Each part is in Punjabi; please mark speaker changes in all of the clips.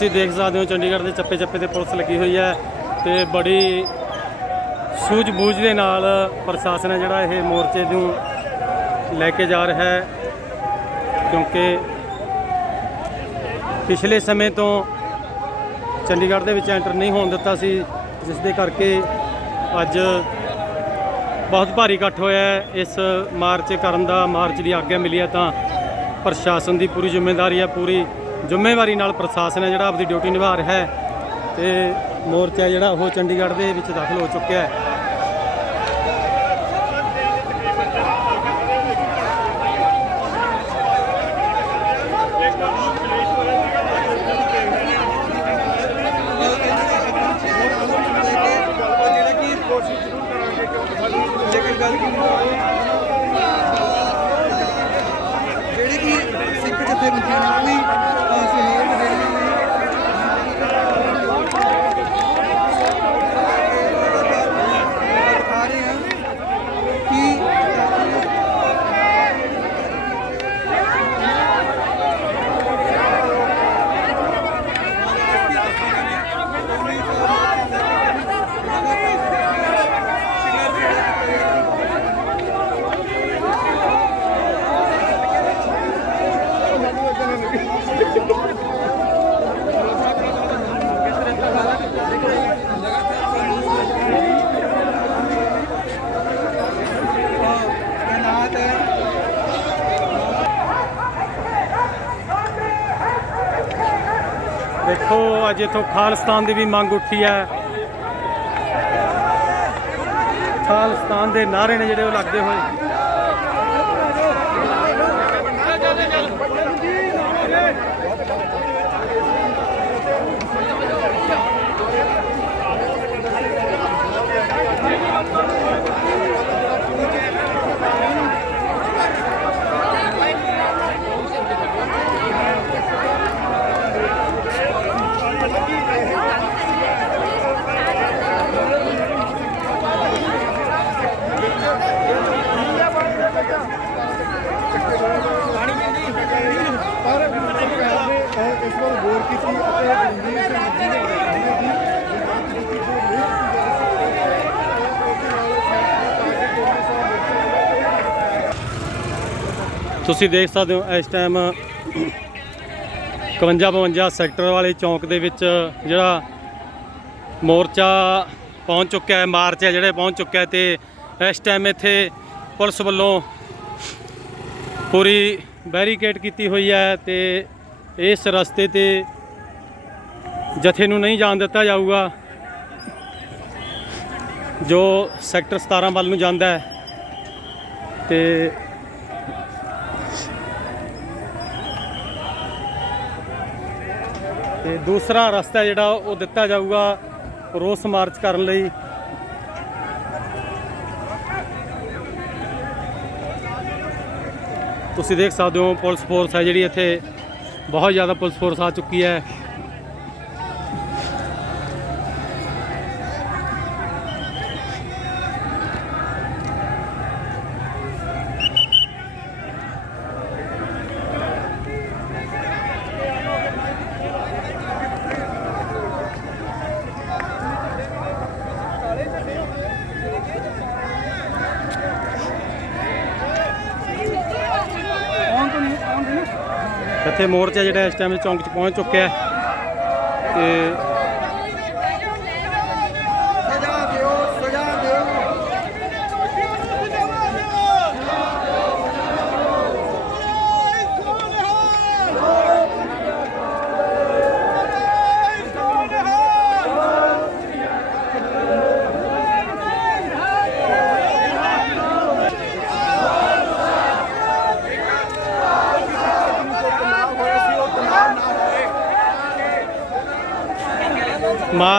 Speaker 1: ਤੁਸੀਂ ਦੇਖ ਸਕਦੇ ਹੋ, ਚੰਡੀਗੜ੍ਹ ਦੇ ਚੱਪੇ ਚੱਪੇ ਤੇ ਪੁਲਿਸ ਲੱਗੀ ਹੋਈ ਹੈ ਤੇ ਬੜੀ ਸੂਝ-ਬੂਝ ਦੇ ਨਾਲ ਪ੍ਰਸ਼ਾਸਨ ਹੈ ਜਿਹੜਾ ਇਹ ਮੋਰਚੇ ਨੂੰ ਲੈ ਕੇ ਜਾ ਰਿਹਾ ਹੈ, ਕਿਉਂਕਿ ਪਿਛਲੇ ਸਮੇਂ ਤੋਂ ਚੰਡੀਗੜ੍ਹ ਦੇ ਵਿੱਚ ਐਂਟਰ ਨਹੀਂ ਹੋਣ ਦਿੱਤਾ ਸੀ, ਜਿਸ ਦੇ ਕਰਕੇ ਅੱਜ ਬਹੁਤ ਭਾਰੀ ਇਕੱਠ ਹੋਇਆ ਹੈ। ਇਸ ਮਾਰਚ ਕਰਨ ਦਾ, ਮਾਰਚ ਦੀ ਆਗਿਆ ਮਿਲੀ ਹੈ ਤਾਂ ਪ੍ਰਸ਼ਾਸਨ ਦੀ ਪੂਰੀ ਜ਼ਿੰਮੇਵਾਰੀ ਹੈ, ਪੂਰੀ ਜ਼ਿੰਮੇਵਾਰੀ ਨਾਲ ਪ੍ਰਸ਼ਾਸਨ ਹੈ ਜਿਹੜਾ ਆਪਣੀ ਡਿਊਟੀ ਨਿਭਾ ਰਿਹਾ ਹੈ ਤੇ ਮੋਰਚਾ ਜਿਹੜਾ ਉਹ ਚੰਡੀਗੜ੍ਹ ਦੇ ਵਿੱਚ ਦਾਖਲ ਹੋ ਚੁੱਕਿਆ ਹੈ।
Speaker 2: ਦੇਖੋ,
Speaker 1: ਅੱਜ ਇਥੋਂ ਖਾਲਿਸਤਾਨ ਦੀ ਵੀ ਮੰਗ ਉੱਠੀ ਹੈ। ਖਾਲਿਸਤਾਨ ਦੇ ਨਾਰੇ ਨੇ ਜਿਹੜੇ ਉਹ ਲੱਗਦੇ ਹੋਏ।
Speaker 2: ਪਰ ਸਰਕਾਰ ਨੇ ਅਹ, ਇਸ ਵਾਰ ਗੌਰ ਕੀਤੀ ਅਤੇ ਹਿੰਦੀ ਤੇ ਹਿੰਦੀ ਦੇ ਵਿਦਿਆਰਥੀਆਂ ਦੀ ਬਾਤ ਕੀਤੀ ਜੋ ਨਹੀਂ
Speaker 1: ਤੁਸੀਂ ਦੇਖ ਸਕਦੇ ਹੋ ਇਸ ਟਾਈਮ 51 52 ਸੈਕਟਰ ਵਾਲੇ ਚੌਂਕ ਦੇ ਵਿੱਚ ਜਿਹੜਾ ਮੋਰਚਾ ਪਹੁੰਚ ਚੁੱਕਿਆ ਹੈ, ਮਾਰਚ ਹੈ, ਜਿਹੜੇ ਪਹੁੰਚ ਚੁੱਕਿਆ ਹੈ ਤੇ ਇਸ ਟਾਈਮ ਇੱਥੇ ਪੁਲਿਸ ਵੱਲੋਂ ਪੂਰੀ ਬੈਰੀਕੇਡ ਕੀਤੀ ਹੋਈ ਹੈ ਤੇ ਇਸ ਰਸਤੇ ਤੇ ਜਥੇ ਨੂੰ ਨਹੀਂ ਜਾਣ ਦਿੱਤਾ ਜਾਊਗਾ, ਜੋ ਸੈਕਟਰ 17 ਵੱਲ ਨੂੰ ਜਾਂਦਾ ਹੈ ਤੇ ਤੇ ਦੂਸਰਾ ਰਸਤਾ ਜਿਹੜਾ ਉਹ ਦਿੱਤਾ ਜਾਊਗਾ ਰੋਸ ਮਾਰਚ ਕਰਨ ਲਈ। ਤੁਸੀਂ ਦੇਖ ਸਕਦੇ ਹੋ ਪੁਲਿਸ ਫੋਰਸ ਹੈ ਜਿਹੜੀ ਇੱਥੇ ਬਹੁਤ ਜ਼ਿਆਦਾ ਪੁਲਿਸ ਫੋਰਸ ਆ ਚੁੱਕੀ ਹੈ। ਇੱਥੇ ਮੋਰਚਾ ਜਿਹੜਾ ਇਸ ਟਾਈਮ ਚੌਂਕ 'ਚ ਪਹੁੰਚ ਚੁੱਕਿਆ ਹੈ ਤੇ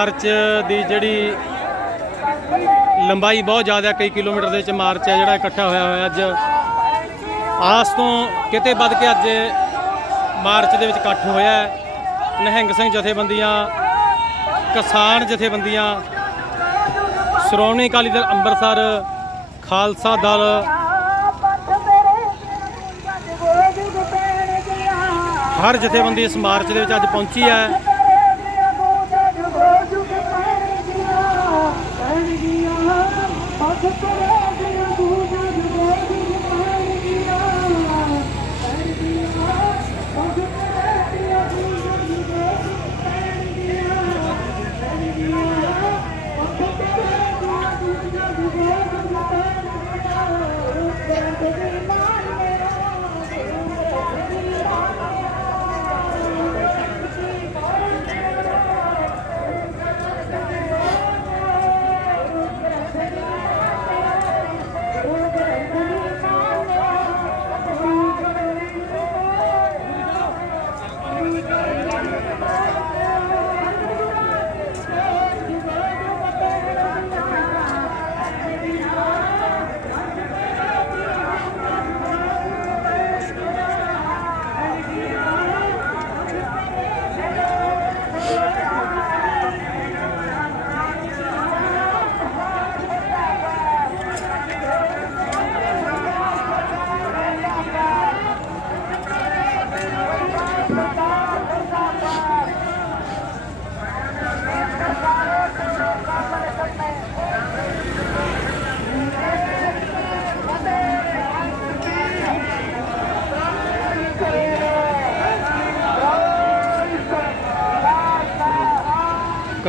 Speaker 1: ਮਾਰਚ ਦੀ ਜਿਹੜੀ ਲੰਬਾਈ ਬਹੁਤ ਜ਼ਿਆਦਾ ਕਈ ਕਿਲੋਮੀਟਰ ਦੇ ਵਿੱਚ ਮਾਰਚ ਹੈ, ਜਿਹੜਾ ਇਕੱਠਾ ਹੋਇਆ ਹੋਇਆ ਅੱਜ। ਆਸ ਤੋਂ ਕਿਤੇ ਵੱਧ ਕੇ ਅੱਜ ਮਾਰਚ ਦੇ ਵਿੱਚ ਇਕੱਠ ਹੋਇਆ ਹੈ। ਨਿਹੰਗ ਸਿੰਘ ਜਥੇਬੰਦੀਆਂ, ਕਿਸਾਨ ਜਥੇਬੰਦੀਆਂ, ਸ਼੍ਰੋਮਣੀ ਅਕਾਲੀ ਦਲ ਅੰਮ੍ਰਿਤਸਰ, ਖਾਲਸਾ ਦਲ। ਹਰ ਜਥੇਬੰਦੀ ਇਸ ਮਾਰਚ ਦੇ ਵਿੱਚ ਅੱਜ ਪਹੁੰਚੀ ਹੈ।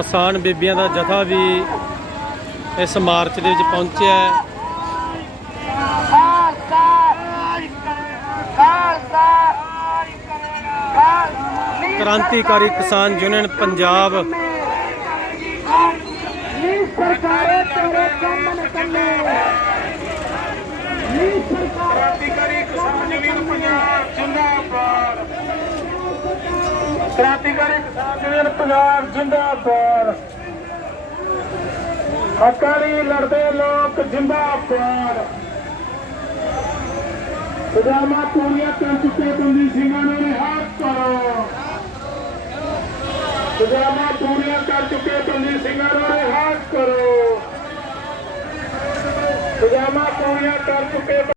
Speaker 1: ਕਿਸਾਨ ਬੀਬੀਆਂ ਦਾ ਜਥਾ ਵੀ ਇਸ ਮਾਰਚ ਦੇ ਵਿੱਚ ਪਹੁੰਚਿਆ ਹੈ। ਕ੍ਰਾਂਤੀਕਾਰੀ ਕਿਸਾਨ ਯੂਨੀਅਨ ਪੰਜਾਬ।
Speaker 3: ਸਰਕਾਰੇ ਤੇਰੇ ਕੰਮ ਨ ਨੀ ਸਰਕਾਰ
Speaker 4: ਕ੍ਰਾਂਤੀਕਾਰੀ ਕਿਸਾਨ ਯੂਨੀਅਨ ਪੰਜਾਬ ਜਿੰਦਾਬਾਦ ਕ੍ਰਾਂਤੀਕਾਰੀ ਕਿਸਾਨ ਯੂਨੀਅਨ ਪੰਜਾਬ ਜਿੰਦਾਬਾਦ। ਹੱਕਾਂ ਲੜਦੇ ਲੋਕ ਜਿੰਦਾਬਾਦ। ਪਜਾਮਾ ਪੂਰੀਆਂ ਕਰ ਚੁੱਕੇ ਬੰਦੀ ਸਿੰਘਾਂ ਨੂੰ ਰਿਹਾ ਕਰੋ। ਪਜਾਮਾ ਪੂਰੀਆਂ ਕਰ ਚੁੱਕੇ ਬੰਦੀ ਸਿੰਘਾਂ ਨੂੰ ਰਿਹਾ ਕਰੋ। ਪਜਾਮਾ ਪੂਰੀਆਂ ਕਰ ਚੁੱਕੇ